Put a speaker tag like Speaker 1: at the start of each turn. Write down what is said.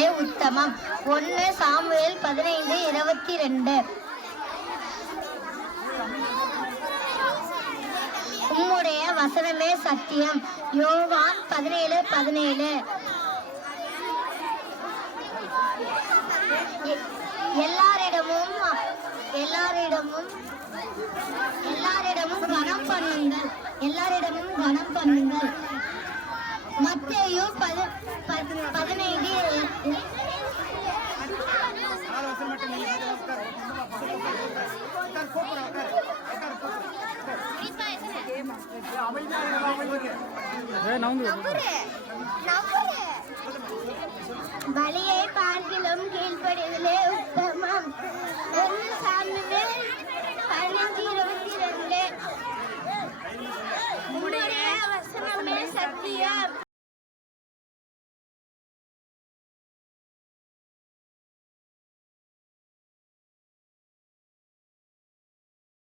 Speaker 1: கீழ்ப்படிதலே உத்தமம். ஒன்று சாமுவேல் பதினைந்து இருபத்தி ரெண்டு. உம்முடைய வசனமே சத்தியம். யோவான் பதினேழு பதினேழு. எல்லாரிடமும் எல்லாரிடமும் எல்லாரிடமும் கனம் பண்ணுங்கள். எல்லாரிடமும் கனம் பண்ணுங்கள். மத்தேயு பதி பதினைந்து. பலியை பார்க்கிலும் கீழ்ப்படிதலே உப்ப